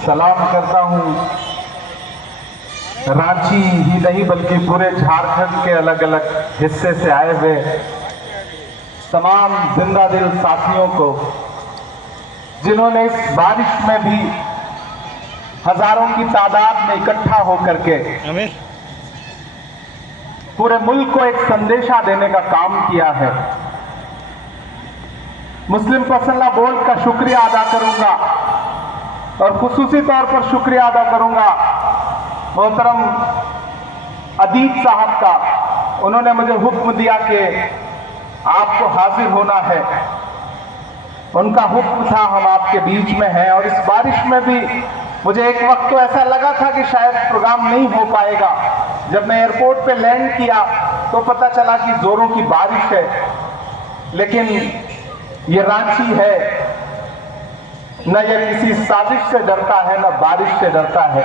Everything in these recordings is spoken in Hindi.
सलाम करता हूं रांची ही नहीं बल्कि पूरे झारखंड के अलग अलग हिस्से से आए हुए तमाम जिंदा दिल साथियों को, जिन्होंने इस बारिश में भी हजारों की तादाद में इकट्ठा होकर के पूरे मुल्क को एक संदेशा देने का काम किया है। मुस्लिम पर्सनल बोर्ड का शुक्रिया अदा करूंगा और खुसूसी तौर पर शुक्रिया अदा करूंगा मोहतरम अदीब साहब का। उन्होंने मुझे हुक्म दिया कि आपको हाजिर होना है, उनका हुक्म था, हम आपके बीच में हैं। और इस बारिश में भी मुझे एक वक्त तो ऐसा लगा था कि शायद प्रोग्राम नहीं हो पाएगा। जब मैं एयरपोर्ट पे लैंड किया तो पता चला कि जोरों की बारिश है, लेकिन ये रांची है, न ये किसी साजिश से डरता है न बारिश से डरता है।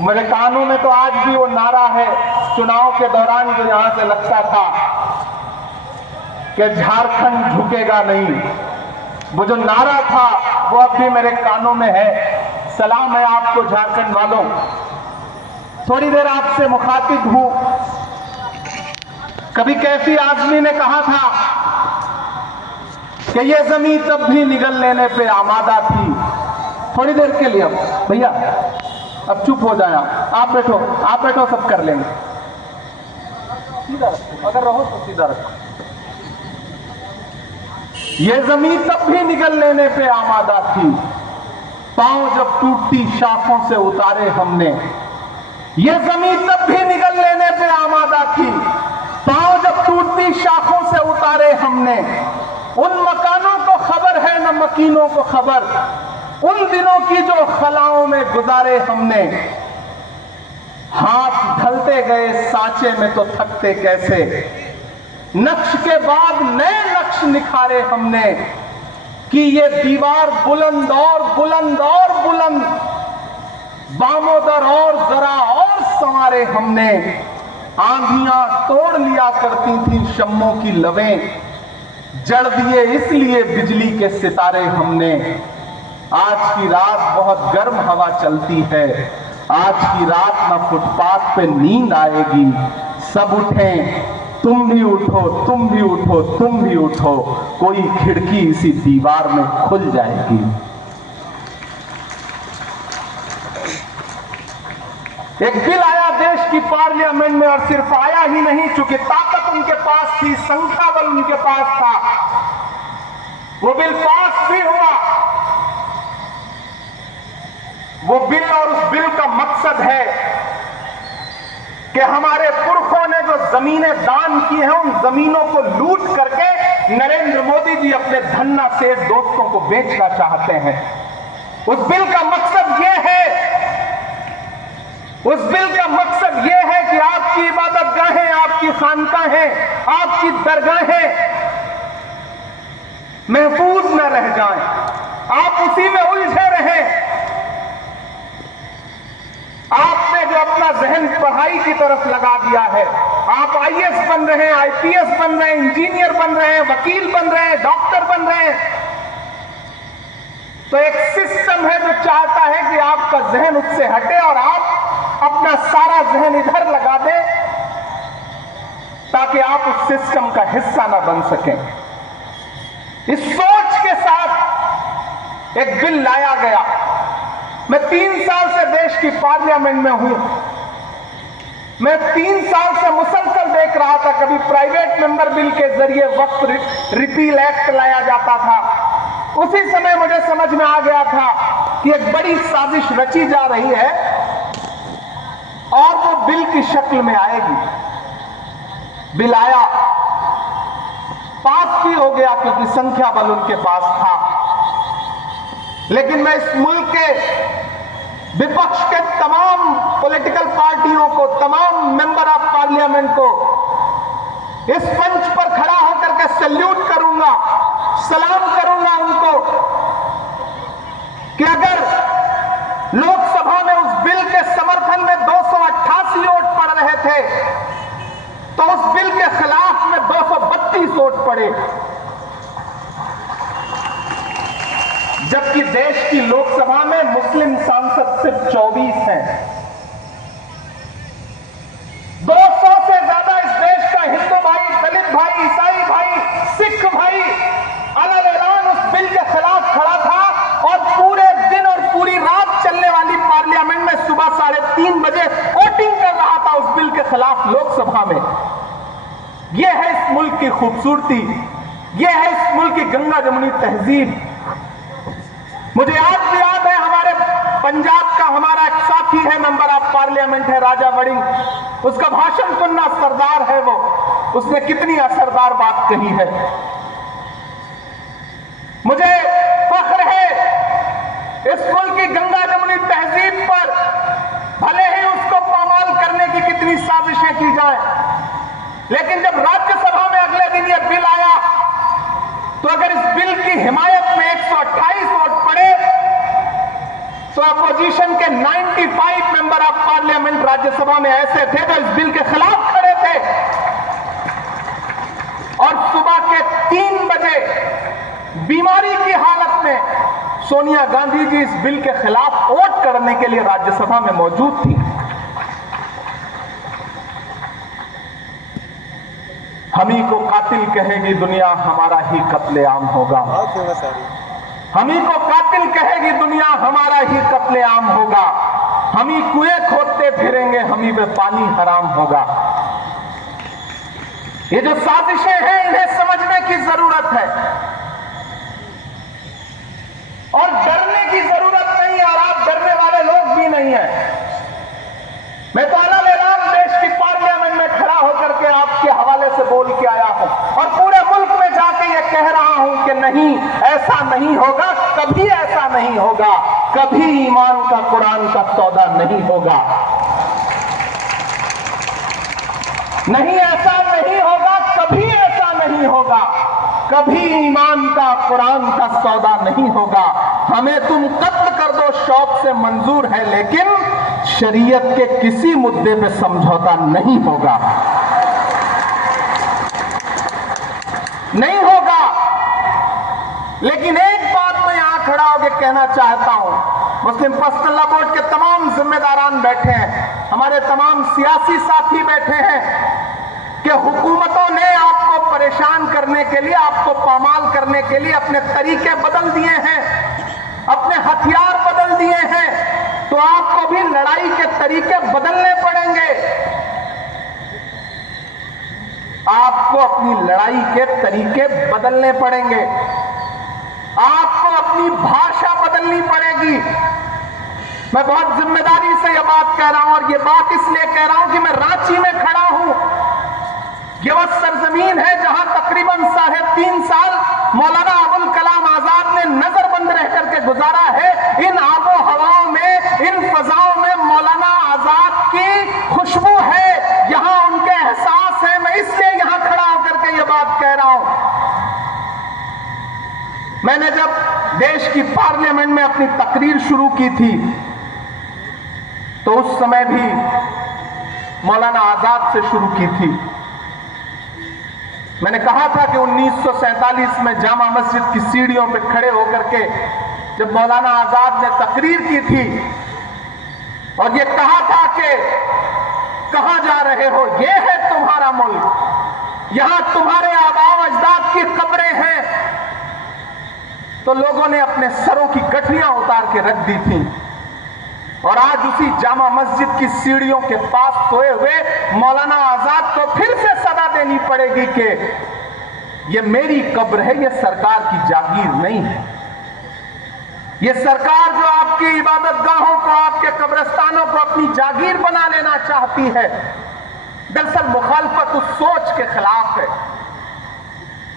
मेरे कानों में तो आज भी वो नारा है चुनाव के दौरान जो यहां से लगता था कि झारखंड झुकेगा नहीं। वो जो नारा था वो अब भी मेरे कानों में है। सलाम है आपको झारखंड वालों। थोड़ी देर आपसे मुखातिब हूं। कभी कैफी आजमी ने कहा था कि ये जमीन तब भी निगल लेने पे आमादा थी। थोड़ी देर के लिए अब भैया अब चुप हो जाए, आप बैठो, सब कर लेंगे। सीधा रखो, अगर रहो तो सीधा रखो। ये जमीन तब भी निगल लेने पे आमादा थी, पांव जब टूटती शाखों से उतारे हमने। ये जमीन तब भी निगल लेने पे आमादा थी, पांव जब टूटती शाखों से उतारे हमने। उन मकानों को खबर है न मकीनों को खबर, उन दिनों की जो खलाओं में गुजारे हमने। हाथ ढलते गए सांचे में तो थकते कैसे, नक्श के बाद नए नक्श निखारे हमने। कि ये दीवार बुलंद और बुलंद और बुलंद, बामोदर और जरा और संवारे हमने। आंधियां तोड़ लिया करती थी शम्मों की लवें, जड़ दिए इसलिए बिजली के सितारे हमने। आज की रात बहुत गर्म हवा चलती है, आज की रात ना फुटपाथ पे नींद आएगी। सब उठें, तुम भी उठो, तुम भी उठो, तुम भी उठो, कोई खिड़की इसी दीवार में खुल जाएगी। एक बिल आया देश की पार्लियामेंट में, और सिर्फ आया ही नहीं, चूंकि ताकत उनके पास थी, संख्या बल उनके पास था, वो बिल पास भी हुआ। वो बिल और उस बिल का मकसद है कि हमारे पुरखों ने जो जमीनें दान की हैं, उन जमीनों को लूट करके नरेंद्र मोदी जी अपने धन्ना सेठ दोस्तों को बेचना चाहते हैं। उस बिल का मकसद यह है, उस बिल का मकसद यह है कि आपकी इबादतगाहें, आपकी खानकाहें, आपकी दरगाहें महफूज न रह जाएं, आप उसी में उलझे रहें। आपने जो अपना जहन पढ़ाई की तरफ लगा दिया है, आप आईएएस बन रहे हैं, आईपीएस बन रहे हैं, इंजीनियर बन रहे हैं, वकील बन रहे हैं, डॉक्टर बन रहे हैं, तो एक सिस्टम है जो चाहता है कि आपका जहन उससे हटे और आप अपना सारा जहन इधर लगा दें, ताकि आप उस सिस्टम का हिस्सा ना बन सकें। इस सोच के साथ एक बिल लाया गया। मैं 3 साल से देश की पार्लियामेंट में हूं। मैं 3 साल से मुसलसल देख रहा था, कभी प्राइवेट मेंबर बिल के जरिए वक्फ रिपील एक्ट लाया जाता था। उसी समय मुझे समझ में आ गया था कि एक बड़ी साजिश रची जा रही है और वो बिल की शक्ल में आएगी। बिल आया, पास भी हो गया क्योंकि संख्या बल उनके पास था। लेकिन मैं इस मुल्क के विपक्ष के तमाम पॉलिटिकल पार्टियों को, तमाम मेंबर ऑफ पार्लियामेंट को इस मंच पर खड़ा होकर सलाम करूंगा उनको कि अगर लोकसभा में उस बिल के समर्थन में 288 वोट पड़ रहे थे तो उस बिल के खिलाफ में 232 वोट पड़े, जबकि देश की लोकसभा में मुस्लिम सांसद सिर्फ 24 हैं। 200 से ज्यादा इस देश का हिंदू भाई, दलित भाई, ईसाई भाई, सिख भाई अलग-अलग उस बिल के खिलाफ खड़ा था और पूरे दिन और पूरी रात चलने वाली पार्लियामेंट में सुबह 3:30 बजे वोटिंग कर रहा था उस बिल के खिलाफ लोकसभा में। यह है इस मुल्क की खूबसूरती, यह है इस मुल्क की गंगा जमुनी तहजीब। मुझे आज भी याद है, हमारे पंजाब का हमारा एक साथी है, मेंबर ऑफ पार्लियामेंट है, राजा वड़िंग, उसका भाषण सुनना सरदार है वो, उसने कितनी असरदार बात कही है। मुझे फख्र है इस मुल्क की गंगा जमुनी तहजीब पर, भले ही उसको पामाल करने की कितनी साजिशें की जाए, लेकिन जब राज्यसभा में अगले दिन यह बिल आया तो अगर इस बिल की हिमायत में 128 वोट पड़े तो अपोजिशन के 95 मेंबर ऑफ पार्लियामेंट राज्यसभा में ऐसे थे जो इस बिल के खिलाफ खड़े थे। और सुबह के 3 बजे बीमारी की हालत में सोनिया गांधी जी इस बिल के खिलाफ वोट करने के लिए राज्यसभा में मौजूद थी। हम ही को कातिल कहेगी दुनिया, हमारा ही कत्लेआम होगा। हम ही को कातिल कहेगी दुनिया, हमारा ही कत्लेआम होगा। हम ही कुएं खोदते फिरेंगे, हम ही पे पानी हराम होगा। ये जो साजिशें हैं इन्हें समझने की जरूरत है और डरने की जरूरत नहीं है, और आप डरने वाले लोग भी नहीं है। मैं तो अलग-अलग देश की पार्लियामेंट में खड़ा होकर के आपके हवाले से बोल के आया हूं और पूरे मुल्क में जाके ये कह रहा हूं कि नहीं, ऐसा नहीं होगा, कभी ऐसा नहीं होगा, कभी ईमान का कुरान का सौदा नहीं होगा। नहीं, ऐसा नहीं होगा, कभी ऐसा नहीं होगा, कभी ईमान का कुरान का सौदा नहीं होगा। हमें तुम कत्ल कर दो शौक से मंजूर है, लेकिन शरीयत के किसी मुद्दे पे समझौता नहीं होगा, नहीं होगा। लेकिन एक बात मैं यहां खड़ा होकर कहना चाहता हूं, मुस्लिम पर्सनल लॉ बोर्ड के तमाम जिम्मेदारान बैठे हैं, हमारे तमाम सियासी साथी बैठे हैं कि हुकूमतों ने आपको परेशान करने के लिए, आपको पामाल करने के लिए अपने तरीके बदल दिए हैं, अपने हथियार बदल दिए हैं, तो आपको भी लड़ाई के तरीके बदलने पड़ेंगे। आपको अपनी लड़ाई के तरीके बदलने पड़ेंगे, आपको अपनी भाषा बदलनी पड़ेगी। मैं बहुत जिम्मेदारी से यह बात कह रहा हूं और यह बात इसलिए कह रहा हूं कि मैं रांची में खड़ा हूं। यह वह सरजमीन है जहां तकरीबन 3.5 साल मौलाना अबुल कलाम आजाद ने नजरबंद रह करके गुजारा है। इन आबो हवाओं में, इन फजाओं में मौलाना आजाद की खुशबू है, यहां उनके एहसास है। मैं इसलिए यहां खड़ा होकर के यह बात कह रहा हूं। मैंने जब देश की पार्लियामेंट में अपनी तकरीर शुरू की थी तो उस समय भी मौलाना आजाद से शुरू की थी। मैंने कहा था कि 1947 में जामा मस्जिद की सीढ़ियों पर खड़े होकर के जब मौलाना आजाद ने तकरीर की थी और ये कहा था कि कहां जा रहे हो, ये है तुम्हारा मुल्क, यहां तुम्हारे आबाओ अजदाद की कब्रें हैं, तो लोगों ने अपने सरों की गठरियां उतार के रख दी थी। और आज उसी जामा मस्जिद की सीढ़ियों के पास सोए हुए मौलाना आजाद को फिर से सदा देनी पड़ेगी कि ये मेरी कब्र है, ये सरकार की जागीर नहीं है। ये सरकार जो आपकी इबादत गाहों को, आपके कब्रिस्तानों को अपनी जागीर बना लेना चाहती है, दरअसल मुखालफत उस सोच के खिलाफ है।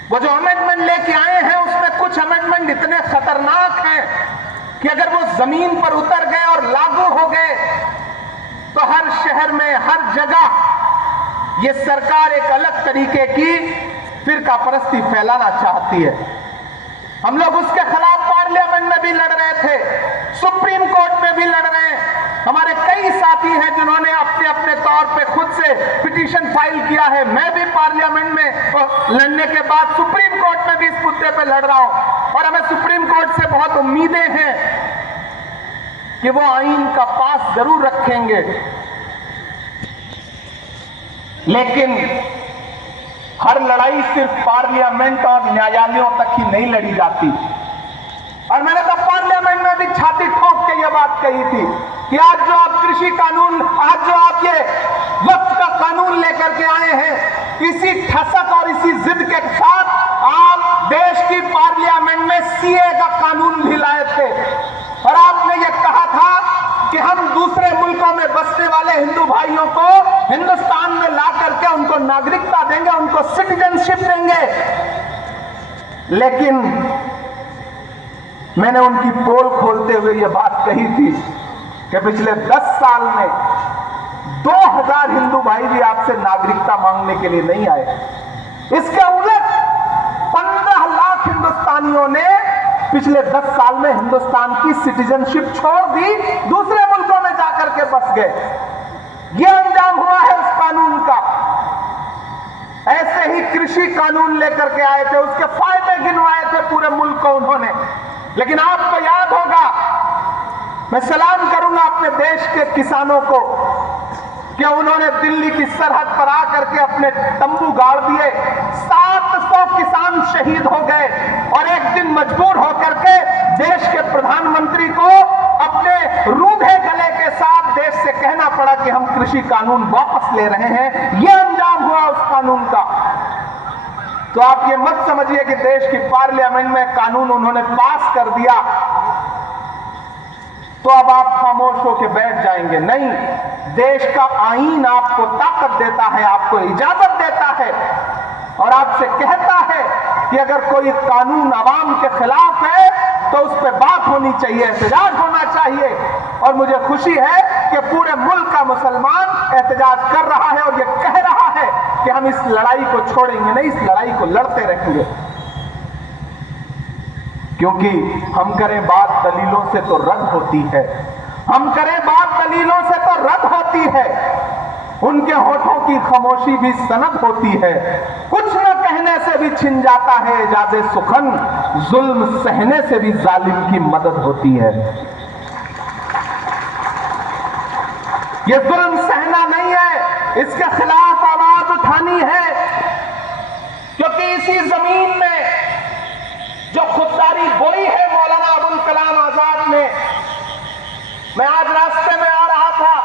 वो जो अमेंडमेंट लेके आए हैं उसमें कुछ अमेंडमेंट इतने खतरनाक हैं कि अगर वो जमीन पर उतर गए और लागू हो गए तो हर शहर में, हर जगह ये सरकार एक अलग तरीके की फिरका परस्ती फैलाना चाहती है। हम लोग उसके खिलाफ पार्लियामेंट में भी लड़ रहे थे, सुप्रीम कोर्ट में भी लड़ रहे हैं। हमारे कई साथी हैं जिन्होंने अपने अपने तौर पे खुद से पिटीशन फाइल किया है। मैं भी पार्लियामेंट में लड़ने के बाद सुप्रीम कोर्ट में भी इस मुद्दे पे लड़ रहा हूं, और हमें सुप्रीम कोर्ट से बहुत उम्मीदें हैं कि वो आईन का पास जरूर रखेंगे। लेकिन हर लड़ाई सिर्फ पार्लियामेंट और न्यायालयों तक ही नहीं लड़ी जाती। और मैंने तो पार्लियामेंट में भी छाती ठोक के ये बात कही थी कि आज जो आप कृषि कानून, आज जो आप ये वक्फ का कानून लेकर के आए हैं, इसी ठसक और इसी जिद के साथ आप देश की पार्लियामेंट में सीए का कानून भी लाए थे, और आपने ये कहा था कि हम दूसरे मुल्कों में बसने वाले हिंदू भाइयों को हिंदुस्तान में ला करके उनको नागरिकता देंगे, उनको सिटीजनशिप देंगे। लेकिन मैंने उनकी पोल खोलते हुए यह बात कही थी कि पिछले 10 साल में 2000 हिंदू भाई भी आपसे नागरिकता मांगने के लिए नहीं आए। इसके उलट 15 लाख हिंदुस्तानियों ने पिछले 10 साल में हिंदुस्तान की सिटीजनशिप छोड़ दी, दूसरे मुल्कों में जाकर के बस गए। यह अंजाम हुआ है उस कानून का। ऐसे ही कृषि कानून लेकर के आए थे, उसके फायदे गिनवाए थे पूरे मुल्क को उन्होंने। लेकिन आपको याद होगा, मैं सलाम करूंगा अपने देश के किसानों को कि उन्होंने दिल्ली की सरहद पर आकर के अपने तंबू गाड़ दिए। 700 किसान शहीद हो गए, और एक दिन मजबूर होकर के देश के प्रधानमंत्री को अपने रूधे गले के साथ देश से कहना पड़ा कि हम कृषि कानून वापस ले रहे हैं। यह अंजाम हुआ उस कानून का। तो आप ये मत समझिए कि देश की पार्लियामेंट में कानून उन्होंने पास कर दिया तो अब आप खामोश होकर बैठ जाएंगे। नहीं, देश का आईन आपको ताकत देता है, आपको इजाजत देता है, और आपसे कहता है कि अगर कोई कानून आवाम के खिलाफ है तो उस पर बात होनी चाहिए, एहतजाज होना चाहिए। और मुझे खुशी है कि पूरे मुल्क का मुसलमान एहतजाज कर रहा है और ये कह रहा है कि हम इस लड़ाई को छोड़ेंगे नहीं, इस लड़ाई को लड़ते रहेंगे। क्योंकि हम करें बात दलीलों से तो रद्द होती है, हम करें बात दलीलों से तो रद्द होती है। उनके होठों की खामोशी भी सनद होती है। कुछ न कहने से भी छिन जाता है एजाज़े सुखन, जुल्म सहने से भी जालिम की मदद होती है। ये जुल्म सहना नहीं है, इसके खिलाफ आवाज उठानी है। क्योंकि इसी जमीन में जो खुददारी बोई है मौलाना अबुल कलाम आजाद ने, मैं आज रास्ते में आ रहा था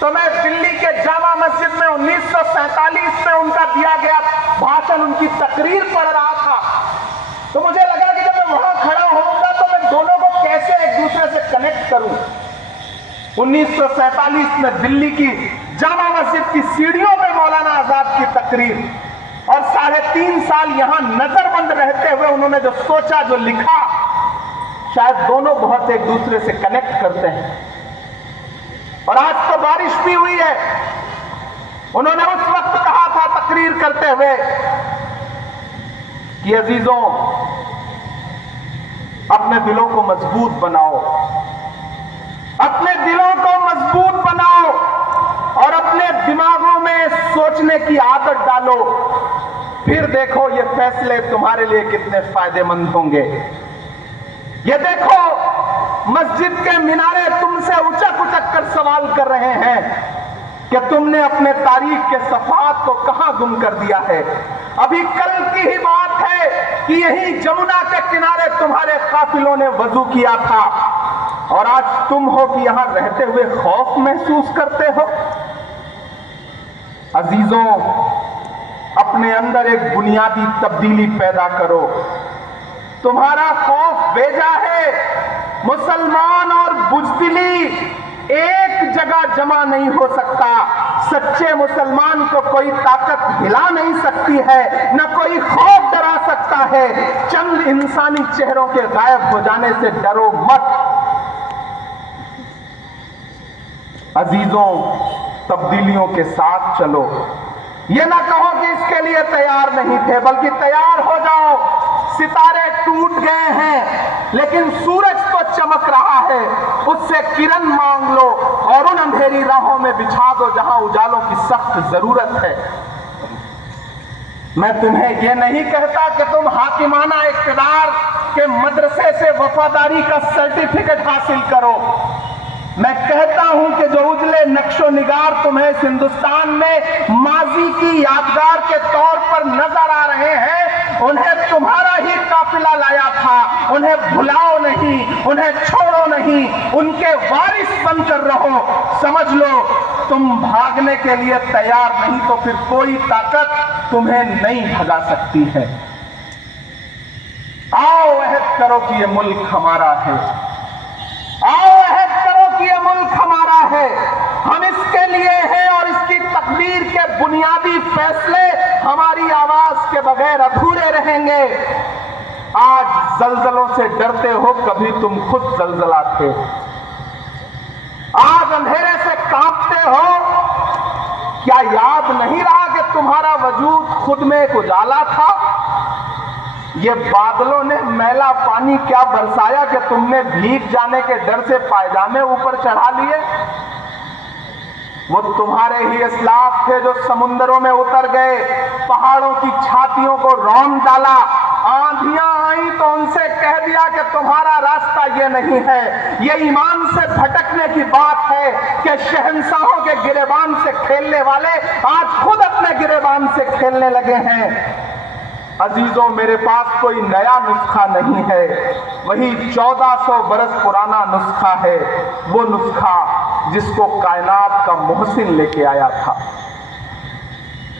तो मैं दिल्ली के जामा मस्जिद में 1947 में उनका दिया गया भाषण, उनकी तकरीर पढ़ रहा था। तो मुझे लगा कि जब मैं वहां खड़ा होऊंगा तो मैं दोनों को कैसे एक दूसरे से कनेक्ट करूं। 1947 में दिल्ली की जामा मस्जिद की सीढ़ियों में मौलाना आजाद की तकरीर, और 3.5 साल यहां नजरबंद रहते हुए उन्होंने जो सोचा, जो लिखा, शायद दोनों बहुत एक दूसरे से कनेक्ट करते हैं। और आज तो बारिश भी हुई है। उन्होंने उस वक्त कहा था तकरीर करते हुए कि अजीजों, अपने दिलों को मजबूत बनाओ, अपने दिलों को मजबूत बनाओ और अपने दिमागों में सोचने की आदत डालो, फिर देखो ये फैसले तुम्हारे लिए कितने फायदेमंद होंगे। ये देखो, मस्जिद के मीनारे तुमसे उचक उचक कर सवाल कर रहे हैं कि तुमने अपने तारीख के सफात को कहां गुम कर दिया है। अभी कल की ही बात है कि यही जमुना के किनारे तुम्हारे काफिलों ने वजू किया था, और आज तुम हो कि यहां रहते हुए खौफ महसूस करते हो। अजीजों, अपने अंदर एक बुनियादी तब्दीली पैदा करो। तुम्हारा खौफ बेजा है। मुसलमान और बुज़दिली एक जगह जमा नहीं हो सकता। सच्चे मुसलमान को कोई ताकत हिला नहीं सकती है, न कोई खौफ डरा सकता है। चंद इंसानी चेहरों के गायब हो जाने से डरो मत। अजीजों, तब्दीलियों के साथ चलो। ये ना कहो कि इसके लिए तैयार नहीं थे, बल्कि तैयार हो जाओ। सितारे टूट गए हैं, लेकिन सूरज तो चमक रहा है, उससे किरण मांग लो और उन अंधेरी राहों में बिछा दो जहां उजालों की सख्त जरूरत है। मैं तुम्हें यह नहीं कहता कि तुम हाकिमाना इक़्तिदार के मदरसे से वफादारी का सर्टिफिकेट हासिल करो। मैं कहता हूं कि जो उजले नक्शो निगार तुम्हें इस हिंदुस्तान में माजी की यादगार के तौर पर नजर आ रहे हैं, उन्हें तुम्हारा ही काफिला लाया था। उन्हें भुलाओ नहीं, उन्हें छोड़ो नहीं, उनके वारिस बनकर रहो। समझ लो, तुम भागने के लिए तैयार नहीं तो फिर कोई ताकत तुम्हें नहीं भगा सकती है। आओ अहद करो कि ये मुल्क हमारा है। आओ अहद करो कि ये मुल्क हमारा है। हम इसके लिए हैं और इसकी तकदीर के बुनियादी फैसले हमारी आवाज के बगैर अधूरे रहेंगे। आज जलजलों से डरते हो, कभी तुम खुद जलजला थे। आज अंधेरे से कांपते हो, क्या याद नहीं रहा कि तुम्हारा वजूद खुद में एक उजाला था? ये बादलों ने मैला पानी क्या बरसाया कि तुमने भीग जाने के डर से पायजामे ऊपर चढ़ा लिए? वो तुम्हारे ही इस्लाफ थे जो समुंदरों में उतर गए, पहाड़ों की छातियों को रौंद डाला। आंधियां आई तो उनसे कह दिया कि तुम्हारा रास्ता ये नहीं है। ये ईमान से भटकने की बात है कि शहंशाहों के गिरेबान से खेलने वाले आज खुद अपने गिरेबान से खेलने लगे हैं। अजीजों, मेरे पास कोई नया नुस्खा नहीं है, वही 1400 बरस पुराना नुस्खा है। वो नुस्खा जिसको कायनात का मोहसिन लेके आया था।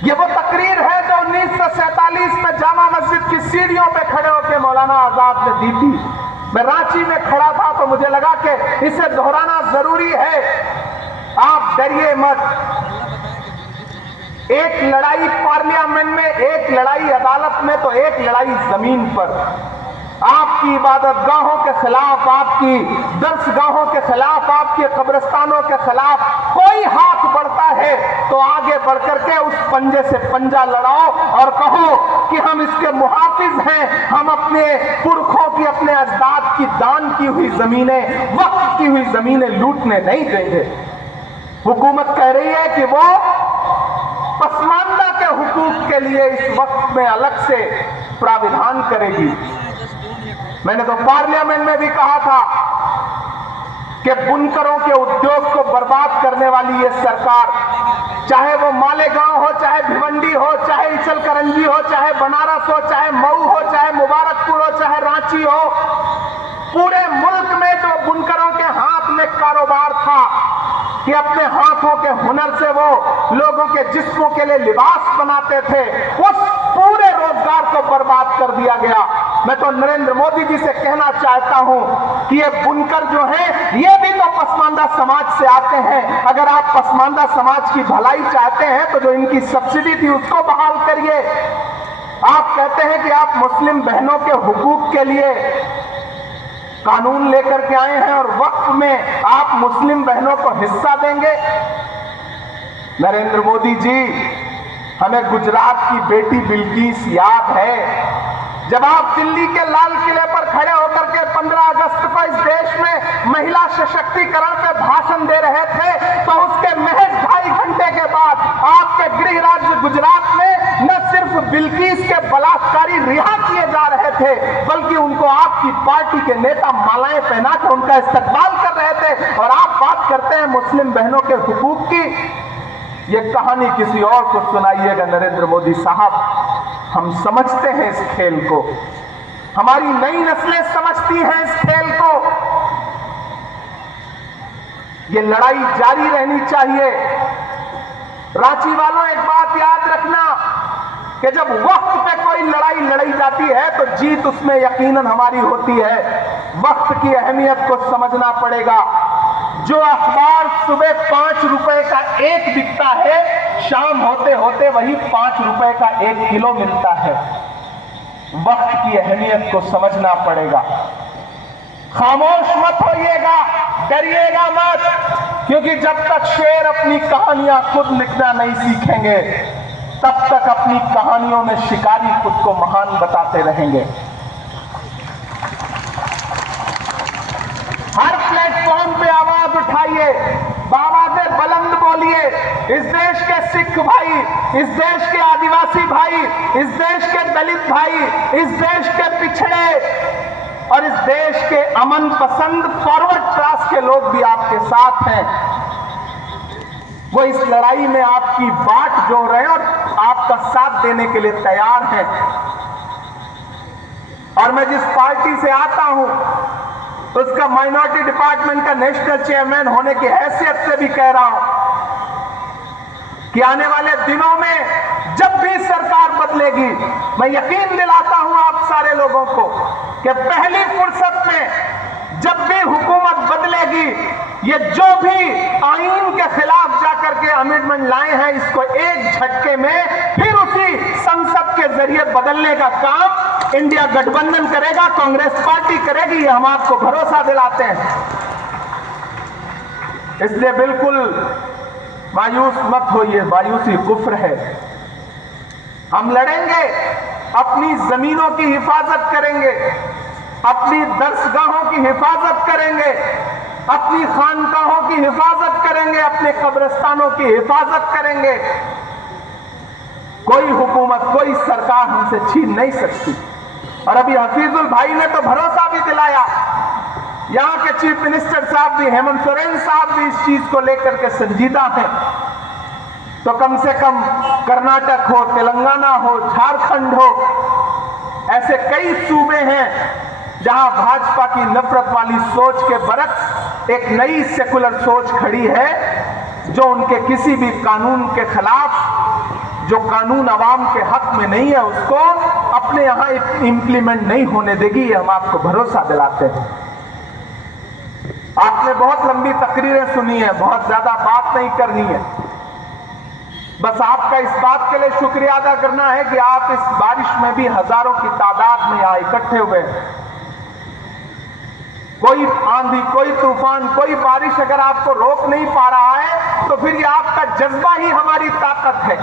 ये वो तकरीर है जो 1947 में जामा मस्जिद की सीढ़ियों पे खड़े होकर मौलाना आजाद ने दी थी। मैं रांची में खड़ा था तो मुझे लगा कि इसे दोहराना जरूरी है। आप डरिए मत। एक लड़ाई पार्लियामेंट में, एक लड़ाई अदालत में, तो एक लड़ाई जमीन पर। आपकी इबादतगाहों के खिलाफ, आपकी दर्सगाहों के खिलाफ, आपके कब्रिस्तानों के खिलाफ कोई हाथ बढ़ता है तो आगे बढ़कर के उस पंजे से पंजा लड़ाओ और कहो कि हम इसके मुहाफिज हैं। हम अपने पुरखों की, अपने अजदाद की दान की हुई जमीनें, वक्फ की हुई जमीनें लूटने नहीं देंगे। हुकूमत कह रही है कि वो पसमानदा के हुकूक के लिए इस वक्त में अलग से प्राविधान करेगी। मैंने तो पार्लियामेंट में भी कहा था कि बुनकरों के उद्योग को बर्बाद करने वाली ये सरकार, चाहे वो मालेगांव हो, चाहे भिवंडी हो, चाहे इचलकरंजी हो, चाहे बनारस हो, चाहे मऊ हो, चाहे मुबारकपुर हो, चाहे रांची हो, पूरे मुल्क में जो बुनकरों के हाथ में कारोबार था कि अपने हाथों के हुनर से वो लोगों के जिस्मों के लिए लिबास बनाते थे, उस पूरे रोजगार को बर्बाद कर दिया गया। मैं तो नरेंद्र मोदी जी से कहना चाहता हूं कि ये बुनकर जो हैं, ये भी तो पसमानदा समाज से आते हैं। अगर आप पसमानदा समाज की भलाई चाहते हैं तो जो इनकी सब्सिडी थी उसको बहाल करिए। आप कहते हैं कि आप मुस्लिम बहनों के हुकूक के लिए कानून लेकर के आए हैं और वक्फ में आप मुस्लिम बहनों को हिस्सा देंगे। नरेंद्र मोदी जी, हमें गुजरात की बेटी बिल्किस याद है। जब आप दिल्ली के लाल किले पर खड़े होकर के 15 अगस्त को इस देश में महिला सशक्तिकरण पे भाषण दे रहे थे तो उसके महज 2.5 घंटे के बाद आपके गृह राज्य गुजरात में न सिर्फ बिल्किस के बलात्कारी रिहा किए जा रहे थे, बल्कि उनको आपकी पार्टी के नेता मालाएं पहना कर उनका इस्तकबाल कर रहे थे। और आप बात करते हैं मुस्लिम बहनों के हुकूक की। ये कहानी किसी और को सुनाइएगा नरेंद्र मोदी साहब। हम समझते हैं इस खेल को, हमारी नई नस्लें समझती हैं इस खेल को। ये लड़ाई जारी रहनी चाहिए। रांची वालों, एक बात याद रखना कि जब वक्त पे कोई लड़ाई लड़ी जाती है तो जीत उसमें यकीनन हमारी होती है। वक्त की अहमियत को समझना पड़ेगा। जो अखबार सुबह 5 रुपए का एक बिकता है, शाम होते होते वही 5 रुपए का 1 किलो मिलता है। वक्त की अहमियत को समझना पड़ेगा। खामोश मत होइएगा, डरिएगा मत, क्योंकि जब तक शेर अपनी कहानियां खुद लिखना नहीं सीखेंगे तब तक अपनी कहानियों में शिकारी खुद को महान बताते रहेंगे। उठाइए, आवाजें बुलंद बोलिए। इस देश के सिख भाई, इस देश के आदिवासी भाई, इस देश के दलित भाई, इस देश के पिछड़े और इस देश के अमन पसंद फॉरवर्ड क्लास के लोग भी आपके साथ हैं। वो इस लड़ाई में आपकी बाट जोड़ रहे हैं और आपका साथ देने के लिए तैयार हैं। और मैं जिस पार्टी से आता हूं उसका माइनॉरिटी डिपार्टमेंट का नेशनल चेयरमैन होने की हैसियत से भी कह रहा हूं कि आने वाले दिनों में जब भी सरकार बदलेगी, मैं यकीन दिलाता हूं आप सारे लोगों को कि पहली फुर्सत में जब भी हुकूमत बदलेगी, ये जो भी आईन के खिलाफ जाकर के अमेंडमेंट लाए हैं, इसको एक झटके में फिर उसी संसद के जरिए बदलने का काम इंडिया गठबंधन करेगा, कांग्रेस पार्टी करेगी। ये हम आपको भरोसा दिलाते हैं। इसलिए बिल्कुल मायूस मत होइए, मायूसी कुफ्र है। हम लड़ेंगे, अपनी जमीनों की हिफाजत करेंगे, अपनी दरसगाहों की हिफाजत करेंगे, अपनी खानकाहों की हिफाजत करेंगे, अपने कब्रिस्तानों की हिफाजत करेंगे। कोई हुकूमत, कोई सरकार हमसे छीन नहीं सकती। और अभी हफीजुल भाई ने तो भरोसा भी दिलाया, यहां के चीफ मिनिस्टर साहब भी, हेमंत सोरेन साहब भी इस चीज को लेकर के संजीदा हैं। तो कम से कम कर्नाटक हो, तेलंगाना हो, झारखंड हो, ऐसे कई सूबे हैं जहां भाजपा की नफरत वाली सोच के बरक्स एक नई सेकुलर सोच खड़ी है, जो उनके किसी भी कानून के खिलाफ, जो कानून अवाम के हक में नहीं है, उसको अपने यहां इंप्लीमेंट नहीं होने देगी। ये हम आपको भरोसा दिलाते हैं। आपने बहुत लंबी तकरीरें सुनी है, बहुत ज्यादा बात नहीं करनी है। बस आपका इस बात के लिए शुक्रिया अदा करना है कि आप इस बारिश में भी हजारों की तादाद में यहां इकट्ठे हुए हैं। कोई आंधी, कोई तूफान, कोई बारिश अगर आपको रोक नहीं पा रहा है, तो फिर ये आपका जज्बा ही हमारी ताकत है।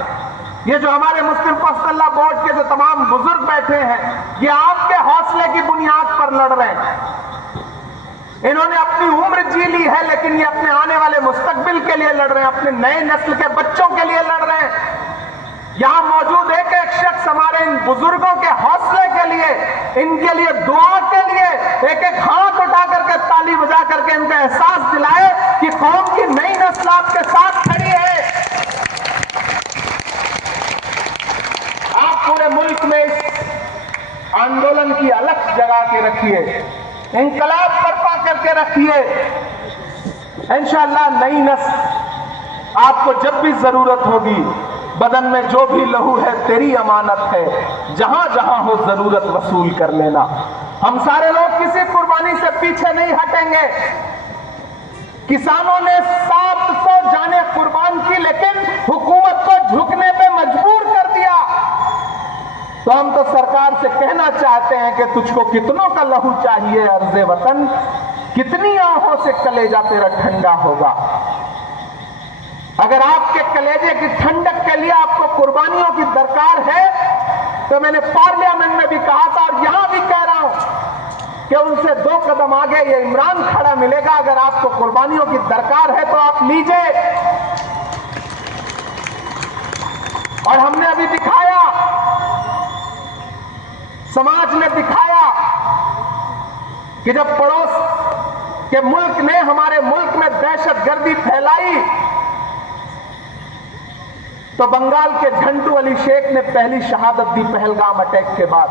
ये जो हमारे मुस्लिम पर्सनल बोर्ड के जो तमाम बुजुर्ग बैठे हैं, ये आपके हौसले की बुनियाद पर लड़ रहे हैं। इन्होंने अपनी उम्र जी ली है, लेकिन ये अपने आने वाले मुस्तकबिल के लिए लड़ रहे हैं, अपने नए नस्ल के बच्चों के लिए लड़ रहे हैं। यहां मौजूद एक एक शख्स हमारे इन बुजुर्गों के हौसले के लिए, इनके लिए दुआ के लिए एक एक हाथ उठा करके, ताली बजा करके इनको एहसास दिलाए कि कौम की नई नस्ल आपके साथ खड़ी है। आप पूरे मुल्क में इस आंदोलन की अलग जगह के रखिए, इंकलाब बर्पा करके रखिए। इंशाअल्लाह नई नस्ल आपको जब भी जरूरत होगी, बदन में जो भी लहू है तेरी अमानत है, जहां जहां हो जरूरत वसूल कर लेना। हम सारे लोग किसी कुर्बानी से पीछे नहीं हटेंगे। किसानों ने 700 जाने कुर्बान की, लेकिन हुकूमत को झुकने पे मजबूर कर दिया। तो हम तो सरकार से कहना चाहते हैं कि तुझको कितनों का लहू चाहिए अर्ज़े वतन, कितनी आंखों से कलेजा तेरा ठंडा होगा। अगर आपके कलेजे की ठंडक के लिए आपको कुर्बानियों की दरकार है, तो मैंने पार्लियामेंट में भी कहा था और यहां भी कह रहा हूं कि उनसे 2 कदम आगे ये इमरान खड़ा मिलेगा। अगर आपको कुर्बानियों की दरकार है तो आप लीजिए। और हमने अभी दिखाया, समाज ने दिखाया कि जब पड़ोस के मुल्क ने हमारे मुल्क में दहशतगर्दी फैलाई, तो बंगाल के झंटू अली शेख ने पहली शहादत दी पहलगाम अटैक के बाद।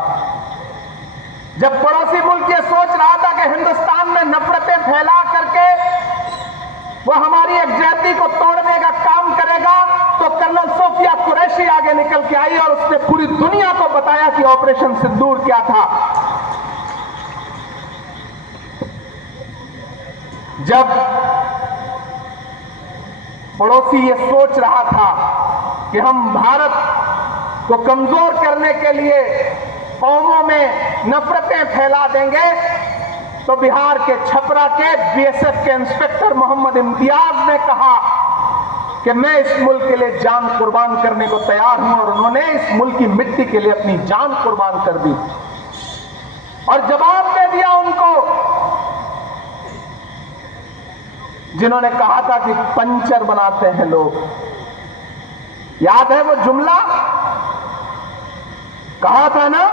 जब पड़ोसी मुल्क ये सोच रहा था कि हिंदुस्तान में नफरतें फैला करके वो हमारी एकजुटता को तोड़ने का काम करेगा, तो कर्नल सोफिया कुरैशी आगे निकल के आई और उसने पूरी दुनिया को बताया कि ऑपरेशन सिंदूर क्या था। जब पड़ोसी ये सोच रहा था कि हम भारत को कमजोर करने के लिए कौमों में नफरतें फैला देंगे, तो बिहार के छपरा के बीएसएफ के इंस्पेक्टर मोहम्मद इम्तियाज ने कहा कि मैं इस मुल्क के लिए जान कुर्बान करने को तैयार हूं, और उन्होंने इस मुल्क की मिट्टी के लिए अपनी जान कुर्बान कर दी और जवाब दे दिया उनको जिन्होंने कहा था कि पंचर बनाते हैं लोग। याद है वो जुमला? कहा था ना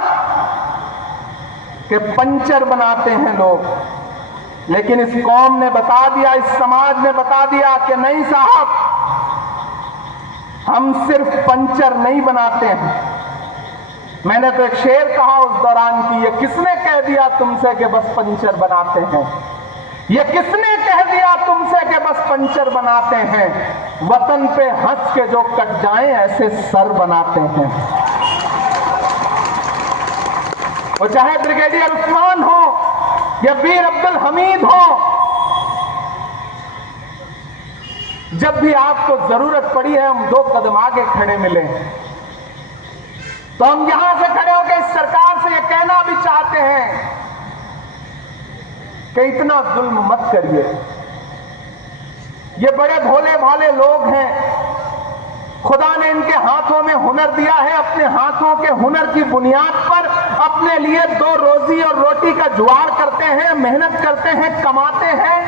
कि पंचर बनाते हैं लोग। लेकिन इस कौम ने बता दिया, इस समाज ने बता दिया कि नहीं साहब, हम सिर्फ पंचर नहीं बनाते हैं। मैंने तो एक शेर कहा उस दौरान कि ये किसने कह दिया तुमसे कि बस पंचर बनाते हैं? ये किसने कह दिया तुमसे कि बस पंचर बनाते हैं? वतन पे हंस के जो कट जाएं ऐसे सर बनाते हैं। वो चाहे ब्रिगेडियर उस्मान हो या वीर अब्दुल हमीद हो, जब भी आपको जरूरत पड़ी है हम 2 कदम आगे खड़े मिले, तो हम यहां से खड़े होकर इस सरकार से ये कहना भी चाहते हैं कि इतना जुल्म मत करिए। ये बड़े भोले भाले लोग हैं, खुदा ने इनके हाथों में हुनर दिया है। अपने हाथों के हुनर की बुनियाद पर अपने लिए 2 रोजी और रोटी का जुगाड़ करते हैं, मेहनत करते हैं, कमाते हैं।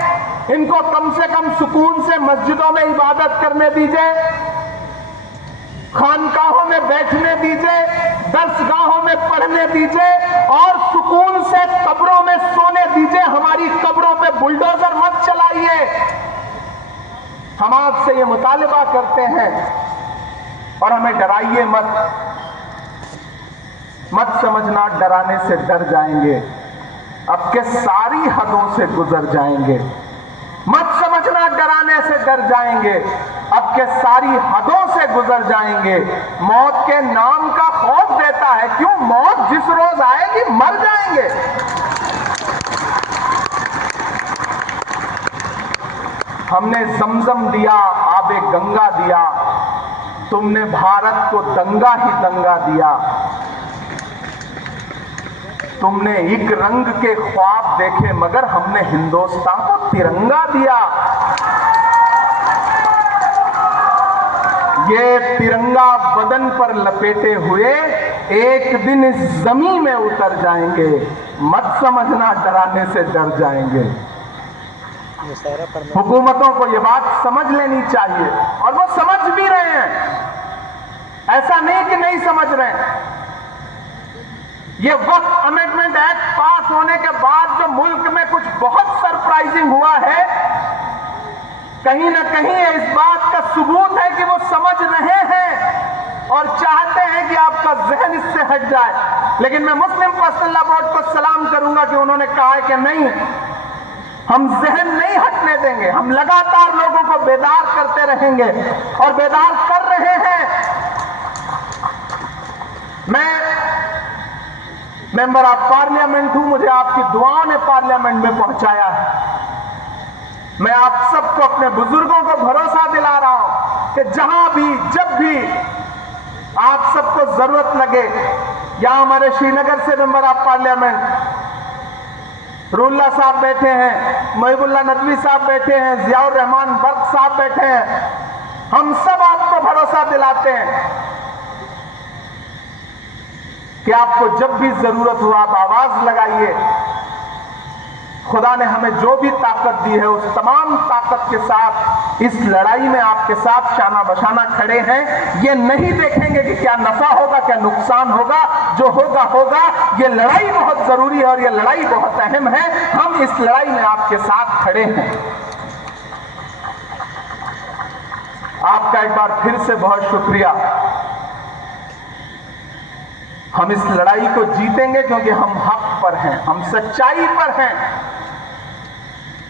इनको कम से कम सुकून से मस्जिदों में इबादत करने दीजिए, खानकाहों में बैठने दीजिए, दरसगाहों में पढ़ने दीजिए और सुकून से कब्रों में सोने दीजिए। हमारी कब्रों पे बुलडोजर मत चलाइए। हम आपसे ये मुतालिबा करते हैं और हमें डराइए मत। मत समझना डराने से डर जाएंगे, अब के सारी हदों से गुजर जाएंगे। मत समझना डराने से डर जाएंगे, अब के सारी हदों से गुजर जाएंगे। मौत के नाम का खौफ देता है, क्यों? मौत जिस रोज आएगी मर जाएंगे। हमने जमजम दिया, आबे गंगा दिया, तुमने भारत को दंगा ही दंगा दिया। तुमने एक रंग के ख्वाब देखे मगर हमने हिंदुस्तान को तिरंगा दिया। ये तिरंगा बदन पर लपेटे हुए एक दिन इस जमीन में उतर जाएंगे। मत समझना डराने से डर जाएंगे। हुकूमतों को ये बात समझ लेनी चाहिए और वो समझ भी रहे हैं। ऐसा नहीं कि नहीं समझ रहे हैं। ये वक्त अमेंडमेंट एक्ट पास होने के बाद जो मुल्क में कुछ बहुत सरप्राइजिंग हुआ है, कहीं ना कहीं इस बात का सबूत है कि वो समझ रहे हैं और चाहते हैं कि आपका जहन इससे हट जाए। लेकिन मैं मुस्लिम पर्सनल लॉ बोर्ड को सलाम करूंगा कि उन्होंने कहा है कि नहीं, हम जहन नहीं हटने देंगे, हम लगातार लोगों को बेदार करते रहेंगे और बेदार कर रहे हैं। मैं मेंबर ऑफ पार्लियामेंट हूं, मुझे आपकी दुआओं ने पार्लियामेंट में पहुंचाया है। मैं आप सबको, अपने बुजुर्गों को भरोसा दिला रहा हूं कि जहां भी जब भी आप सबको जरूरत लगे, यहां हमारे श्रीनगर से मेंबर ऑफ पार्लियामेंट रुल्ला साहब बैठे हैं, महिबुल्लाह नदवी साहब बैठे हैं, जियाउर रहमान बर्क साहब बैठे हैं, हम सब आपको भरोसा दिलाते हैं कि आपको जब भी जरूरत हो आप आवाज लगाइए। खुदा ने हमें जो भी ताकत दी है उस तमाम ताकत के साथ इस लड़ाई में आपके साथ शाना बशाना खड़े हैं। ये नहीं देखेंगे कि क्या नफा होगा क्या नुकसान होगा, जो होगा होगा। ये लड़ाई बहुत जरूरी है और ये लड़ाई बहुत अहम है। हम इस लड़ाई में आपके साथ खड़े हैं। आपका एक बार फिर से बहुत शुक्रिया। हम इस लड़ाई को जीतेंगे क्योंकि हम हक पर हैं, हम सच्चाई पर हैं।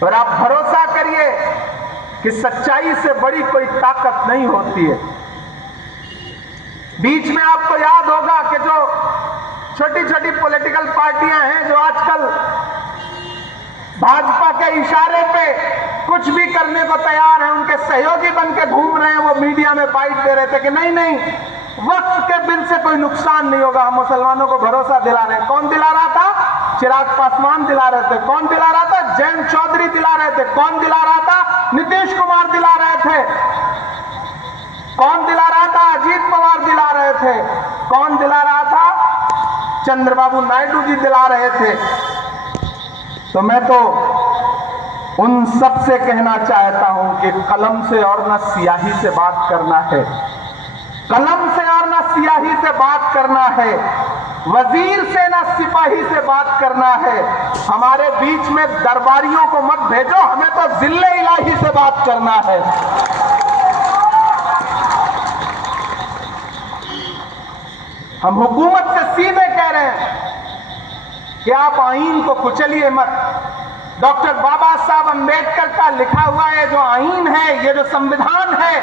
और आप भरोसा करिए कि सच्चाई से बड़ी कोई ताकत नहीं होती है। बीच में आपको याद होगा कि जो छोटी छोटी पॉलिटिकल पार्टियां हैं जो आजकल भाजपा के इशारे पे कुछ भी करने को तैयार हैं, उनके सहयोगी बन के घूम रहे हैं, वो मीडिया में बाइट दे रहे थे कि नहीं नहीं, वक्त के बिल से कोई नुकसान नहीं होगा, हम मुसलमानों को भरोसा दिला रहे हैं। कौन दिला रहा था? चिराग पासवान दिला रहे थे। कौन दिला रहा था? जयंत चौधरी दिला रहे थे। कौन दिला रहा था? नीतीश कुमार दिला रहे थे। कौन दिला रहा था? अजीत पवार दिला रहे थे। कौन दिला रहा था? चंद्रबाबू नायडू जी दिला रहे थे। तो मैं तो उन सब से कहना चाहता हूं कि कलम से और न स्याही से बात करना है, कलम से और न स्याही से बात करना है, वजीर से न सिपाही से बात करना है। हमारे बीच में दरबारियों को मत भेजो, हमें तो जिल्ले इलाही से बात करना है। हम हुकूमत से सीधे कह रहे हैं कि आप आईन को कुचलिए मत। डॉक्टर बाबा साहब अंबेडकर का लिखा हुआ ये जो आईन है, ये जो संविधान है,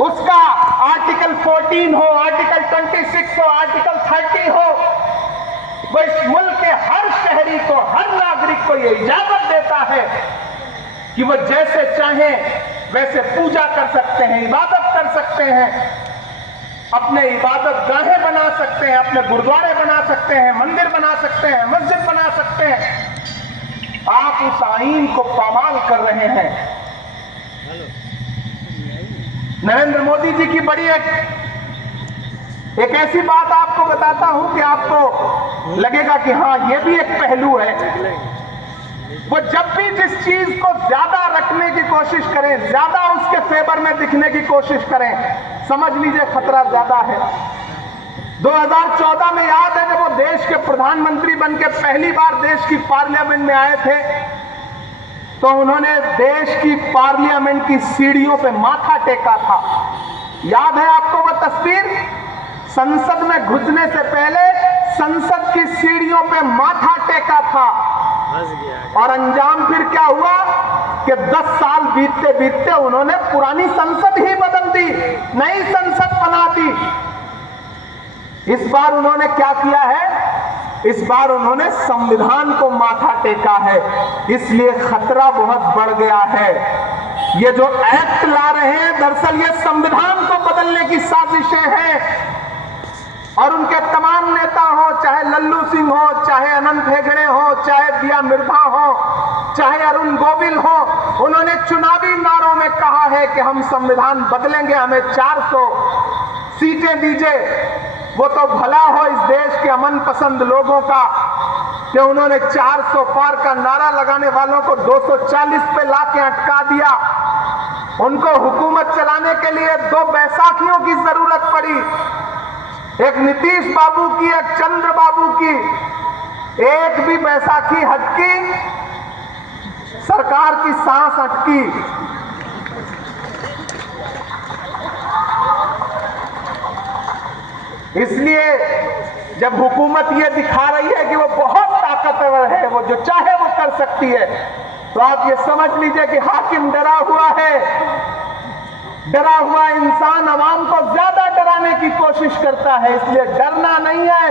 उसका आर्टिकल 14 हो, आर्टिकल 26 हो, आर्टिकल 30 हो, वो इस मुल्क के हर शहरी को, हर नागरिक को ये इजाजत देता है कि वो जैसे चाहें वैसे पूजा कर सकते हैं, इबादत कर सकते हैं, अपने इबादत गाहें बना सकते हैं, अपने गुरुद्वारे बना सकते हैं, मंदिर बना सकते हैं, मस्जिद बना सकते हैं। आप उस आईन को पामाल कर रहे हैं। नरेंद्र मोदी जी की बड़ी एक ऐसी बात आपको बताता हूं कि आपको लगेगा कि हाँ, ये भी एक पहलू है। वो जब भी जिस चीज को ज्यादा रखने की कोशिश करें, ज्यादा उसके फेवर में दिखने की कोशिश करें, समझ लीजिए खतरा ज्यादा है। 2014 में याद है जब वो देश के प्रधानमंत्री बनकर पहली बार देश की पार्लियामेंट में आए थे, तो उन्होंने देश की पार्लियामेंट की सीढ़ियों पे माथा टेका था। याद है आपको वो तस्वीर? संसद में घुसने से पहले संसद की सीढ़ियों पे माथा टेका था। और अंजाम फिर क्या हुआ कि 10 साल बीतते बीतते उन्होंने पुरानी संसद ही बदल दी, नई संसद बना दी। इस बार उन्होंने क्या किया है? इस बार उन्होंने संविधान को माथा टेका है। इसलिए खतरा बहुत बढ़ गया है। ये जो एक्ट ला रहे हैं, दरअसल ये संविधान को बदलने की साजिशें हैं। और उनके तमाम नेता हो, चाहे लल्लू सिंह हो, चाहे अनंत हेगड़े हो, चाहे दिया मिर्धा हो, चाहे अरुण गोविल हो, उन्होंने चुनावी नारों में कहा है कि हम संविधान बदलेंगे, हमें 400 सीटें दीजिए। वो तो भला हो इस देश के अमन पसंद लोगों का कि उन्होंने 400 पार का नारा लगाने वालों को 240 पे लाके अटका दिया। उनको हुकूमत चलाने के लिए 2 बैसाखियों की जरूरत पड़ी, एक नीतीश बाबू की, एक चंद्र बाबू की। एक भी बैसाखी हटकी, सरकार की सांस अटकी। इसलिए जब हुकूमत ये दिखा रही है कि वो बहुत ताकतवर है, वो जो चाहे वो कर सकती है, तो आप ये समझ लीजिए कि हाकिम डरा हुआ है। डरा हुआ इंसान अवाम को ज्यादा डराने की कोशिश करता है। इसलिए डरना नहीं है,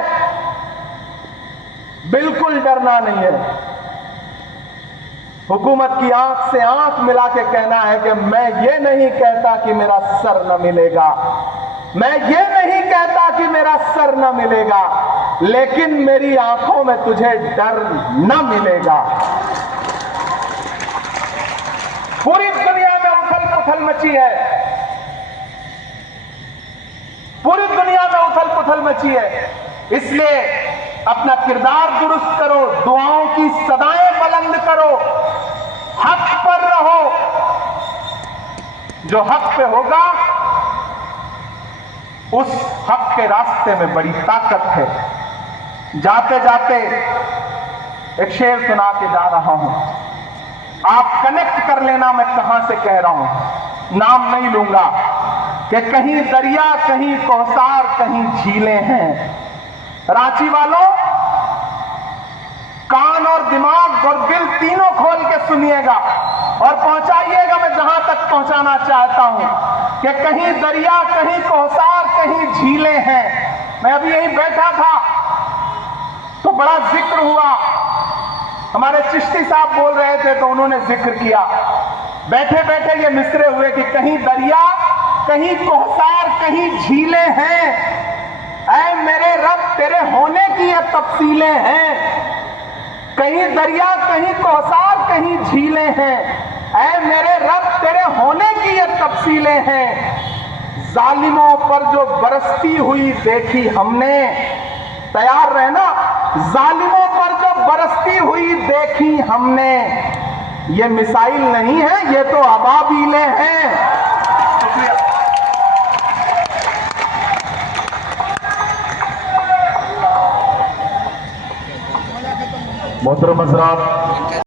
बिल्कुल डरना नहीं है। हुकूमत की आंख से आंख मिला के कहना है कि मैं ये नहीं कहता कि मेरा सर न मिलेगा, मैं ये नहीं कहता कि मेरा सर न मिलेगा, लेकिन मेरी आंखों में तुझे डर न मिलेगा। पूरी दुनिया में उथल पुथल मची है, पूरी दुनिया में उथल पुथल मची है। इसलिए अपना किरदार दुरुस्त करो, दुआओं की सदाएं बुलंद करो, हक पर रहो। जो हक पे होगा उस हक के रास्ते में बड़ी ताकत है। जाते जाते एक शेर सुना के जा रहा हूं, आप कनेक्ट कर लेना मैं कहां से कह रहा हूं। नाम नहीं लूंगा कि कहीं दरिया, कहीं कौसार, कहीं झीलें हैं। रांची वालों, कान और दिमाग और दिल तीनों खोल के सुनिएगा और पहुंचाइएगा मैं जहां तक पहुंचाना चाहता हूं कि कहीं दरिया, कहीं कौसार, कहीं झीलें हैं। मैं अभी यहीं बैठा था तो बड़ा जिक्र हुआ, हमारे चिश्ती साहब बोल रहे थे तो उन्होंने जिक्र किया। बैठे बैठे ये मिसरे हुए कि कहीं दरिया, कहीं कौसार, कहीं झीलें हैं। ऐ मेरे रब तेरे होने की ये तफसीलें हैं। कहीं दरिया, कहीं कौसार, कहीं झीलें हैं। ऐ मेरे रब तेरे होने की ये तफसीलें हैं। जालिमों पर जो बरसती हुई देखी हमने, तैयार रहना, जालिमों पर जो बरसती हुई देखी हमने, ये मिसाइल नहीं है, ये तो अबाबीले हैं। शुक्रिया। मोहतरम हज़रात,